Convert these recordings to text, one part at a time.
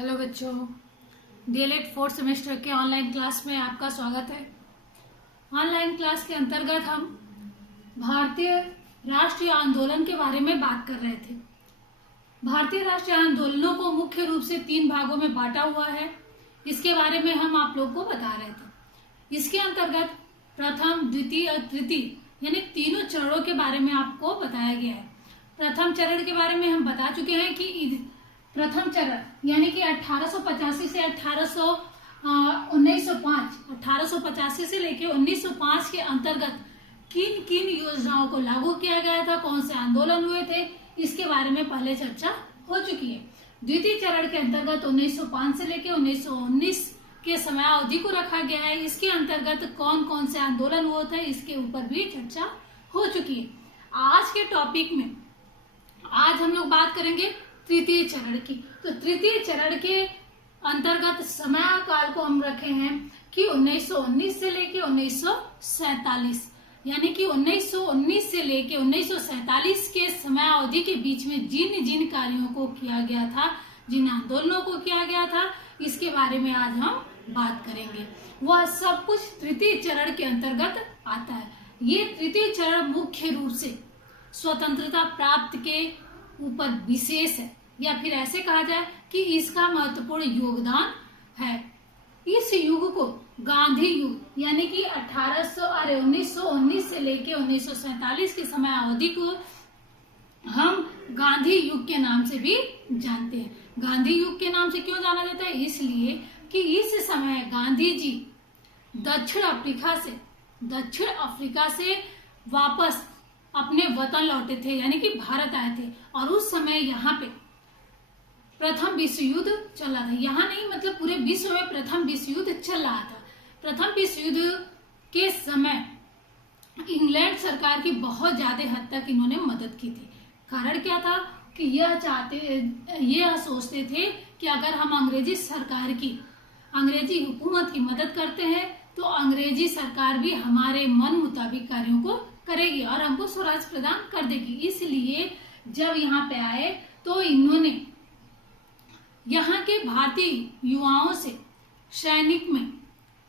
Hello बच्चों, DElEd fourth semester के online class में आपका स्वागत है। ऑनलाइन क्लास के अंतर्गत हम भारतीय राष्ट्रीय आंदोलन के बारे में बात कर रहे थे। भारतीय राष्ट्रीय आंदोलनों को मुख्य रूप से 3 भागों में बांटा हुआ है। इसके बारे में हम आप लोग को बता रहे थे। इसके अंतर्गत प्रथम, द्वितीय और तृतीय यानी तीनों चरणों के बारे में आपको बताया गया है। प्रथम चरण के बारे में हम बता चुके हैं कि प्रथम चरण यानी कि 1885 से 1885 से लेकर 1905 के अंतर्गत किन किन योजनाओं को लागू किया गया था, कौन से आंदोलन हुए थे, इसके बारे में पहले चर्चा हो चुकी है। द्वितीय चरण के अंतर्गत 1905 से लेकर 1919 के समय अवधि को रखा गया है। इसके अंतर्गत कौन कौन से आंदोलन हुए थे, इसके ऊपर भी चर्चा हो चुकी है। आज के टॉपिक में आज हम लोग बात करेंगे तृतीय चरण की। तो तृतीय चरण के अंतर्गत समय काल को हम रखे हैं कि 1919 से लेके 1947 यानी कि 1919 से लेके 1947 के समय अवधि के बीच में जिन जिन कार्यों को किया गया था, जिन आंदोलनों को किया गया था, इसके बारे में आज हम बात करेंगे। वह सब कुछ तृतीय चरण के अंतर्गत आता है। ये तृतीय चरण मुख्य रूप से स्वतंत्रता प्राप्त के ऊपर विशेष है, या फिर ऐसे कहा जाए कि इसका महत्वपूर्ण योगदान है। इस युग को गांधी युग यानी कि 1919 से लेकर 1947 के समय अवधि को हम गांधी युग के नाम से भी जानते हैं। गांधी युग के नाम से क्यों जाना जाता है? इसलिए कि इस समय गांधी जी दक्षिण अफ्रीका से वापस अपने वतन लौटे थे, यानी कि भारत आए थे। और उस समय यहाँ पे प्रथम विश्व युद्ध चल रहा था। यहाँ नहीं, मतलब पूरे विश्व में प्रथम विश्व युद्ध चल रहा था। प्रथम विश्व युद्ध के समय इंग्लैंड सरकार की बहुत ज्यादा हद तक इन्होंने मदद की थी। कारण क्या था कि यह सोचते थे कि अगर हम अंग्रेजी हुकूमत की मदद करते हैं तो अंग्रेजी सरकार भी हमारे मन मुताबिक कार्यों को करेगी और हमको स्वराज प्रदान कर देगी। इसलिए जब यहाँ पे आए तो इन्होंने यहाँ के भारतीय युवाओं से सैनिक में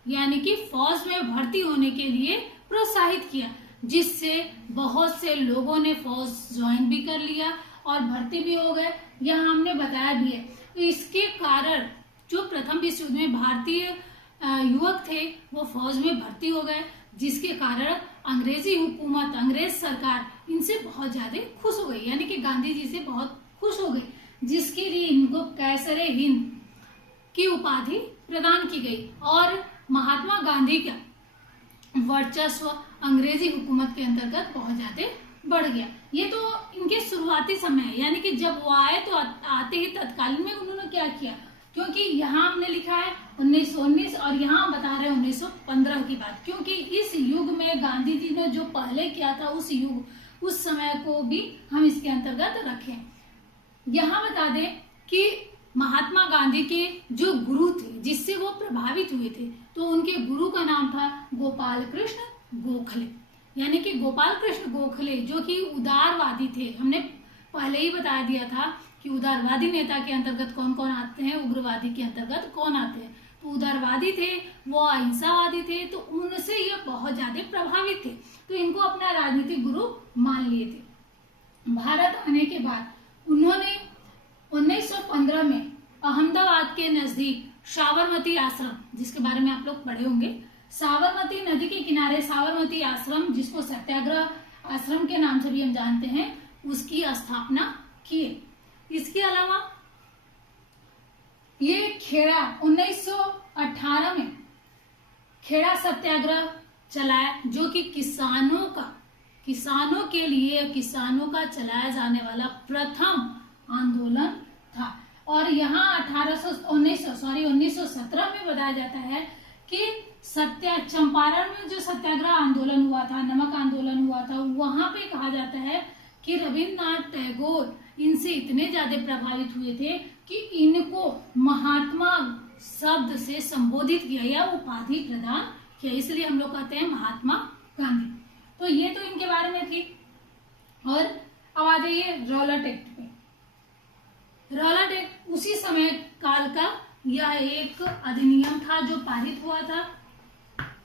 यानी कि फौज में भर्ती होने के लिए प्रोत्साहित किया, जिससे बहुत से लोगों ने फौज ज्वाइन भी कर लिया और भर्ती भी हो गए। यह हमने बताया भी है। तो इसके कारण जो प्रथम विश्व युद्ध में भारतीय युवक थे वो फौज में भर्ती हो गए, जिसके कारण अंग्रेजी हुकूमत, अंग्रेज सरकार इनसे बहुत ज्यादा खुश हो गई, यानी कि गांधी जी से बहुत खुश हो गई, जिसके लिए इनको कैसरे हिंद की उपाधि प्रदान की गई और महात्मा गांधी का वर्चस्व अंग्रेजी हुकूमत के अंतर्गत बहुत ज्यादा बढ़ गया। ये तो इनके शुरुआती समय, यानी कि जब वो आए तो आते ही तत्कालीन में उन्होंने क्या किया, क्योंकि यहाँ हमने लिखा है 1919 और यहाँ बता रहे हैं 1915 की बात, क्योंकि इस युग में गांधी जी ने जो पहले किया था उस समय को भी हम इसके अंतर्गत रखें। यहाँ बता दें कि महात्मा गांधी के जो गुरु थे, जिससे वो प्रभावित हुए थे, तो उनके गुरु का नाम था गोपाल कृष्ण गोखले, यानी कि गोपाल कृष्ण गोखले जो कि उदारवादी थे। हमने पहले ही बता दिया था कि उदारवादी नेता के अंतर्गत कौन कौन आते हैं, उग्रवादी के अंतर्गत कौन आते हैं। तो उदारवादी थे, वो अहिंसावादी थे, तो उनसे ये बहुत ज्यादा प्रभावित थे, तो इनको अपना राजनीतिक गुरु मान लिए थे। भारत आने के बाद उन्होंने 1915 में अहमदाबाद के नजदीक साबरमती आश्रम, जिसके बारे में आप लोग पढ़े होंगे, साबरमती नदी के किनारे साबरमती आश्रम, जिसको सत्याग्रह आश्रम के नाम से भी हम जानते हैं, उसकी स्थापना की। इसके अलावा ये खेड़ा 1918 में खेड़ा सत्याग्रह चलाया, जो कि किसानों के लिए किसानों का चलाया जाने वाला प्रथम आंदोलन था। और यहाँ 1917 में बताया जाता है कि चंपारण में जो सत्याग्रह आंदोलन हुआ था, नमक आंदोलन हुआ था, वहां पे कहा जाता है कि रविन्द्रनाथ टैगोर इनसे इतने ज्यादा प्रभावित हुए थे कि इनको महात्मा शब्द से संबोधित किया या उपाधि प्रदान किया, इसलिए हम लोग कहते हैं महात्मा गांधी। तो ये तो इनके बारे में थी। और अब आ जाइए रॉलेट एक्ट पे। रॉलेट एक्ट उसी समय काल का यह एक अधिनियम था जो पारित हुआ था।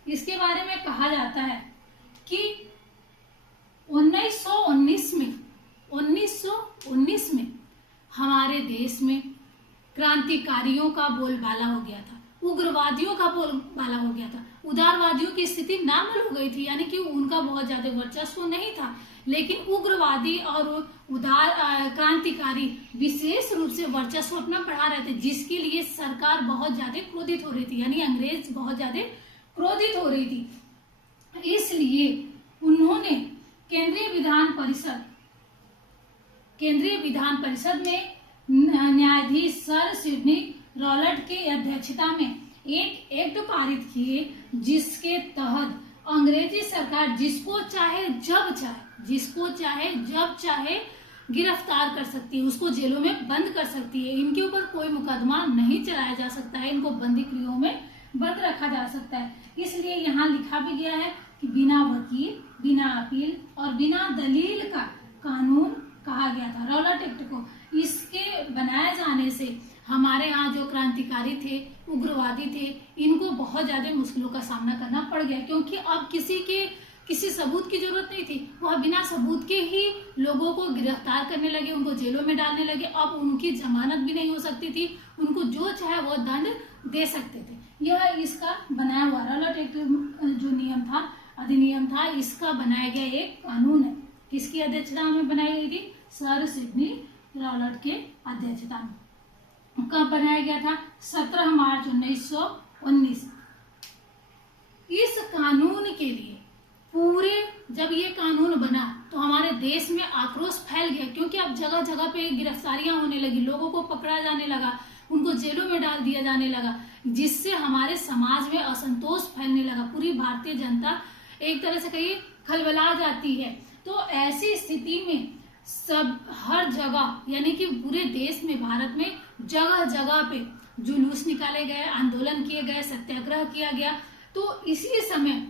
इसके बारे में कहा जाता है कि 1919 में हमारे देश में क्रांतिकारियों का बोलबाला हो गया था, उग्रवादियों का बोलबाला हो गया था। उदारवादियों की स्थिति नॉर्मल हो गई थी, यानी कि उनका बहुत ज्यादा वर्चस्व नहीं था, लेकिन उग्रवादी और उदार क्रांतिकारी विशेष रूप से वर्चस्व अपना बढ़ा रहे थे, जिसके लिए सरकार बहुत ज्यादा क्रोधित हो रही थी, यानी अंग्रेज बहुत ज्यादा क्रोधित हो रही थी। इसलिए उन्होंने केंद्रीय विधान परिषद में न्यायाधीश सर सिडनी रॉलट की अध्यक्षता में एक एक्ट पारित किए, जिसके तहत अंग्रेजी सरकार जिसको चाहे जब चाहे गिरफ्तार कर सकती है, उसको जेलों में बंद कर सकती है। इनके ऊपर कोई मुकदमा नहीं चलाया जा सकता है, इनको बंदी गृहों में बंद रखा जा सकता है। इसलिए यहाँ लिखा भी गया है कि बिना वकील, बिना अपील और बिना दलील का कानून कहा गया था रॉलट एक्ट को। इसके बनाए जाने से हमारे यहाँ जो क्रांतिकारी थे, उग्रवादी थे, इनको बहुत ज्यादा मुश्किलों का सामना करना पड़ गया, क्योंकि अब किसी सबूत की जरूरत नहीं थी। वह बिना सबूत के ही लोगों को गिरफ्तार करने लगे, उनको जेलों में डालने लगे। अब उनकी जमानत भी नहीं हो सकती थी, उनको जो चाहे वो दंड दे सकते थे। यह इसका बनाया हुआ रॉलट एक्ट जो नियम था, अधिनियम था, इसका बनाया गया एक कानून है। किसकी अध्यक्षता में बनाई गई थी? सर सिडनी रॉलट के अध्यक्षता में। कब बनाया गया था? 17 मार्च 1919। इस कानून के लिए जब ये कानून बना तो हमारे देश में आक्रोश फैल गया, क्योंकि अब जगह जगह पे गिरफ्तारियां होने लगी, लोगों को पकड़ा जाने लगा, उनको जेलों में डाल दिया जाने लगा, जिससे हमारे समाज में असंतोष फैलने लगा। पूरी भारतीय जनता एक तरह से कहिए खलबला जाती है। तो ऐसी स्थिति में हर जगह, यानी कि पूरे देश में, भारत में जगह जगह पे जुलूस निकाले गए, आंदोलन किए गए, सत्याग्रह किया गया। तो इसी समय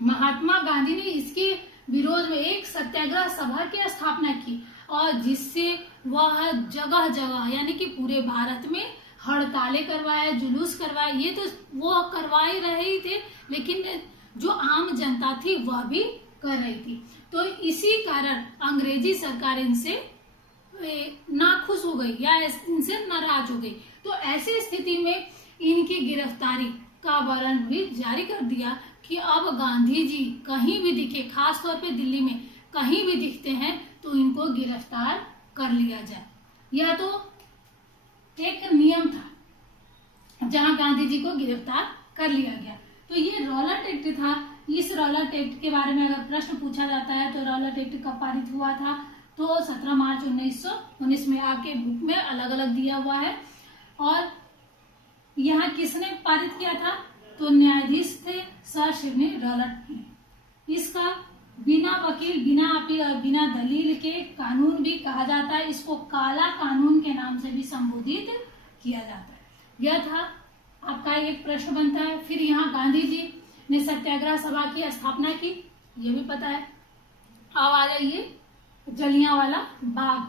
महात्मा गांधी ने इसके विरोध में एक सत्याग्रह सभा की स्थापना की, और जिससे वह जगह जगह, यानी कि पूरे भारत में हड़तालें करवाए, जुलूस करवाए। ये तो वो करवा ही रहे थे, लेकिन जो आम जनता थी वह भी कर रही थी। तो इसी कारण अंग्रेजी सरकार इनसे नाखुश हो गई या इनसे नाराज हो गई। तो ऐसी स्थिति में इनकी गिरफ्तारी का वारंट भी जारी कर दिया कि अब गांधी जी कहीं भी दिखे, खासतौर पे दिल्ली में कहीं भी दिखते हैं तो इनको गिरफ्तार कर लिया जाए। यह तो एक नियम था जहां गांधी जी को गिरफ्तार कर लिया गया। तो ये रॉलट एक्ट था। इस रॉलट एक्ट के बारे में अगर प्रश्न पूछा जाता है तो रॉलट एक्ट कब पारित हुआ था? तो 17 मार्च 1919 में। आपके बुक में अलग अलग दिया हुआ है। और यहाँ किसने पारित किया था? तो न्यायाधीश थे सर सिडनी रॉलट ने। इसका बिना वकील, बिना अपील और बिना दलील के कानून भी कहा जाता है। इसको काला कानून के नाम से भी संबोधित किया जाता है। यह था आपका एक प्रश्न बनता है। फिर यहाँ गांधी जी ने सत्याग्रह सभा की स्थापना की, ये भी पता है। अब आ जाइए जलियांवाला बाग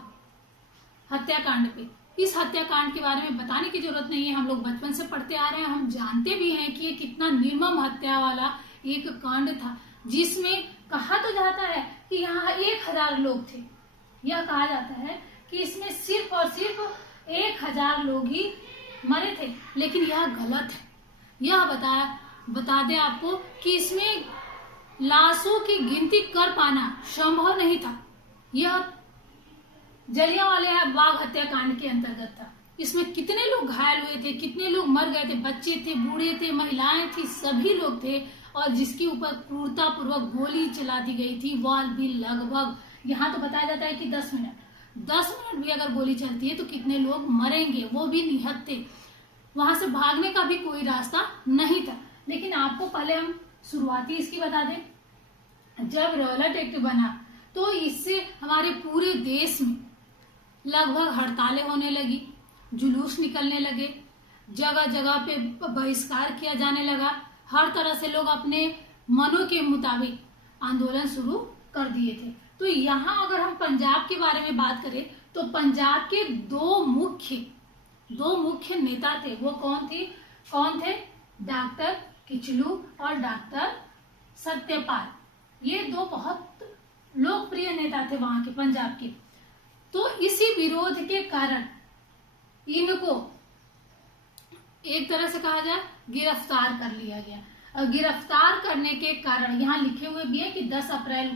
हत्याकांड पे। इस हत्याकांड के बारे में बताने की जरूरत नहीं है, हम लोग बचपन से पढ़ते आ रहे हैं, हम जानते भी हैं कि ये कितना निर्मम हत्या वाला एक कांड था, जिसमें कहा तो जाता है कि यहाँ 1000 लोग थे। यह कहा जाता है कि इसमें सिर्फ और सिर्फ 1000 लोग ही मरे थे, लेकिन यह गलत है। यह बता दें आपको कि इसमें लाशों की गिनती कर पाना संभव नहीं था। यह जलियांवाला बाग हत्याकांड के अंतर्गत था। इसमें कितने लोग घायल हुए थे, कितने लोग मर गए थे, बच्चे थे, बूढ़े थे, महिलाएं थी, सभी लोग थे। और जिसके ऊपर क्रूरता पूर्वक गोली चला दी गई थी वह भी लगभग, यहाँ तो बताया जाता है कि 10 मिनट भी अगर गोली चलती है तो कितने लोग मरेंगे, वो भी निहत थे। वहां से भागने का भी कोई रास्ता नहीं था। लेकिन आपको पहले हम शुरुआती इसकी बता दें। जब रॉलट एक्ट बना तो इससे हमारे पूरे देश में लगभग हड़तालें होने लगी, जुलूस निकलने लगे, जगह जगह पे बहिष्कार किया जाने लगा। हर तरह से लोग अपने मनों के मुताबिक आंदोलन शुरू कर दिए थे। तो यहाँ अगर हम पंजाब के बारे में बात करें तो पंजाब के 2 मुख्य दो मुख्य नेता थे, वो कौन थे? डॉक्टर किचलू और डॉक्टर सत्यपाल। ये दो बहुत लोकप्रिय नेता थे वहां के, पंजाब के। तो इसी विरोध के कारण इनको एक तरह से कहा जाए गिरफ्तार कर लिया गया। और गिरफ्तार करने के कारण यहाँ लिखे हुए भी है कि 10 अप्रैल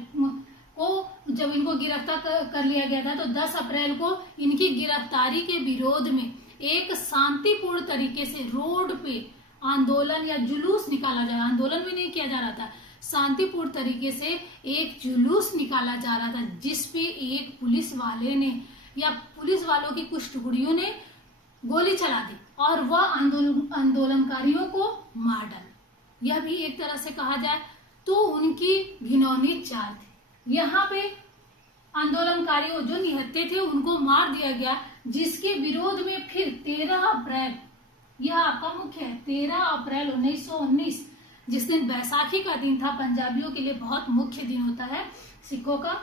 को जब इनको गिरफ्तार कर लिया गया था, तो 10 अप्रैल को इनकी गिरफ्तारी के विरोध में एक शांतिपूर्ण तरीके से रोड पे आंदोलन या जुलूस निकाला जा रहा, आंदोलन भी नहीं किया जा रहा था, शांतिपूर्ण तरीके से एक जुलूस निकाला जा रहा था, जिसपे एक पुलिस वाले ने या पुलिस वालों की कुछ टुकड़ियों ने गोली चला दी और वह आंदोलनकारियों को मार डाला। यह भी एक तरह से कहा जाए तो उनकी घिनौनी चाल थी। यहाँ पे आंदोलनकारियों जो निहत्थे थे उनको मार दिया गया, जिसके विरोध में फिर 13 अप्रैल, यह आपका मुख्य है, 13 अप्रैल 1919, जिस दिन बैसाखी का दिन था, पंजाबियों के लिए बहुत मुख्य दिन होता है सिखों का,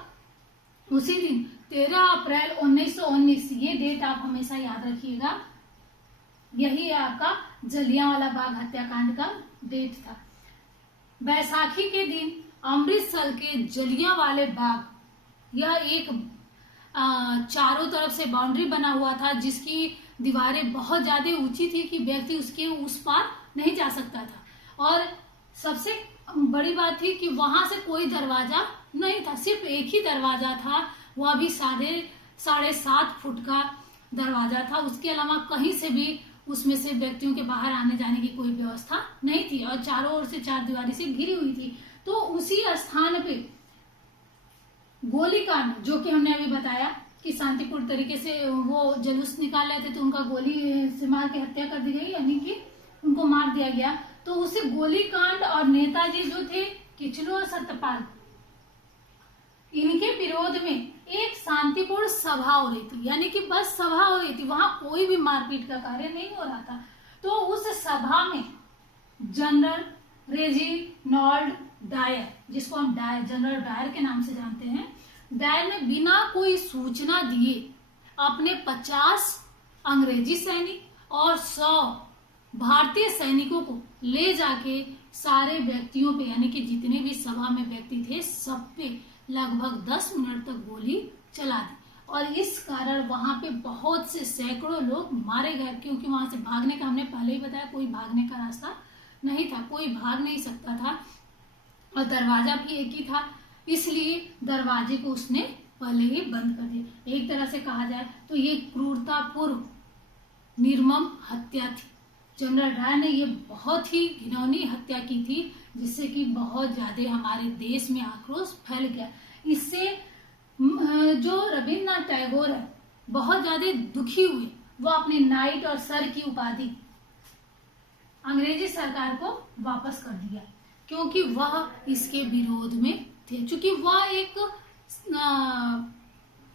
उसी दिन 13 अप्रैल 1919, ये डेट आप हमेशा याद रखिएगा, यही आपका जलियांवाला बाग हत्याकांड का डेट था। बैसाखी के दिन अमृतसर के जलियांवाले बाग, यह एक चारों तरफ से बाउंड्री बना हुआ था, जिसकी दीवारें बहुत ज्यादा ऊंची थी कि व्यक्ति उसके उस पार नहीं जा सकता था। और सबसे बड़ी बात थी कि वहां से कोई दरवाजा नहीं था, सिर्फ एक ही दरवाजा था, वह भी 7.5 फुट का दरवाजा था। उसके अलावा कहीं से भी उसमें से व्यक्तियों के बाहर आने जाने की कोई व्यवस्था नहीं थी और चारों ओर से चारदीवारी से घिरी हुई थी। तो उसी स्थान पे गोलीकांड, जो कि हमने अभी बताया कि शांतिपूर्ण तरीके से वो जुलूस निकाल रहे थे, तो उनका गोली से मार के हत्या कर दी गई, यानी कि उनको मार दिया गया। तो उसे गोलीकांड और नेताजी जो थे किचलू और सत्यपाल, इनके विरोध में एक शांतिपूर्ण सभा हो रही थी, यानी कि बस सभा हो रही थी, वहां कोई भी मारपीट का कार्य नहीं हो रहा था। तो उस सभा में जनरल रेजिनाल्ड डायर, जिसको हम जनरल डायर के नाम से जानते हैं, डायर ने बिना कोई सूचना दिए अपने 50 अंग्रेजी सैनिक और 100 भारतीय सैनिकों को ले जाके सारे व्यक्तियों पे, यानी कि जितने भी सभा में व्यक्ति थे, सब पे लगभग 10 मिनट तक गोली चला दी। और इस कारण वहां पे बहुत से सैकड़ों लोग मारे गए, क्योंकि वहां से भागने का, हमने पहले ही बताया, कोई भागने का रास्ता नहीं था, कोई भाग नहीं सकता था और दरवाजा भी एक ही था, इसलिए दरवाजे को उसने पहले ही बंद कर दिया। एक तरह से कहा जाए तो ये क्रूरतापूर्ण निर्मम हत्या थी। जनरल डायर ने ये बहुत ही घिनौनी हत्या की थी, जिससे कि बहुत ज्यादा हमारे देश में आक्रोश फैल गया। इससे जो रविन्द्रनाथ टैगोर है बहुत ज्यादा दुखी हुए, वो अपने नाइट और सर की उपाधि अंग्रेजी सरकार को वापस कर दिया, क्योंकि वह इसके विरोध में थे। चूंकि वह एक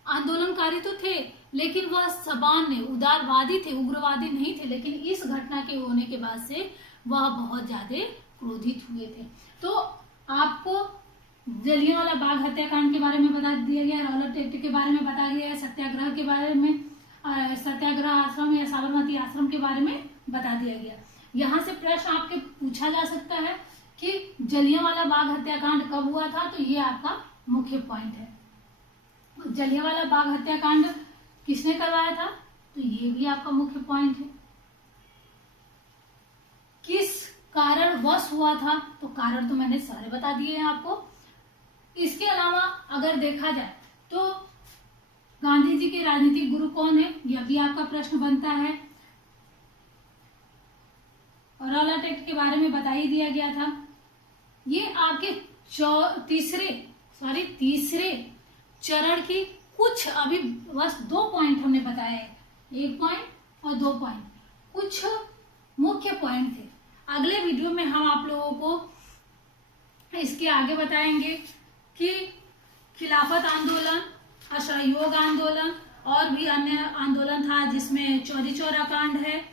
आंदोलनकारी तो थे, लेकिन वह सबान उदारवादी थे, उग्रवादी नहीं थे। लेकिन इस घटना के होने के बाद से वह बहुत ज्यादा क्रोधित हुए थे। तो आपको जलियांवाला बाग हत्याकांड के बारे में बता दिया गया, रॉलेट एक्ट के बारे में बताया गया, सत्याग्रह के बारे में, सत्याग्रह आश्रम या साबरमती आश्रम के बारे में बता दिया गया। यहाँ से प्रश्न आपके पूछा जा सकता है कि जलियांवाला बाग हत्याकांड कब हुआ था, तो ये आपका मुख्य पॉइंट है। जलियांवाला बाग हत्याकांड किसने करवाया था, तो ये भी आपका मुख्य पॉइंट है। किस कारणवश हुआ था, तो कारण तो मैंने सारे बता दिए हैं आपको। इसके अलावा अगर देखा जाए तो गांधी जी के राजनीतिक गुरु कौन है, यह भी आपका प्रश्न बनता है। और रॉलेट एक्ट के बारे में बता ही दिया गया था। ये आपके तीसरे चरण की कुछ अभी बस 2 पॉइंट हमने बताए हैं, 1 पॉइंट और 2 पॉइंट, कुछ मुख्य पॉइंट थे। अगले वीडियो में हम आप लोगों को इसके आगे बताएंगे कि खिलाफत आंदोलन, असहयोग आंदोलन और भी अन्य आंदोलन था, जिसमें चौरी चौरा कांड है,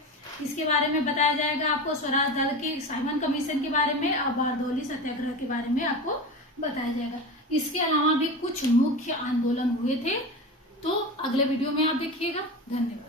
इसके बारे में बताया जाएगा आपको। स्वराज दल के साइमन कमीशन के बारे में और बारदौली सत्याग्रह के बारे में आपको बताया जाएगा। इसके अलावा भी कुछ मुख्य आंदोलन हुए थे, तो अगले वीडियो में आप देखिएगा। धन्यवाद।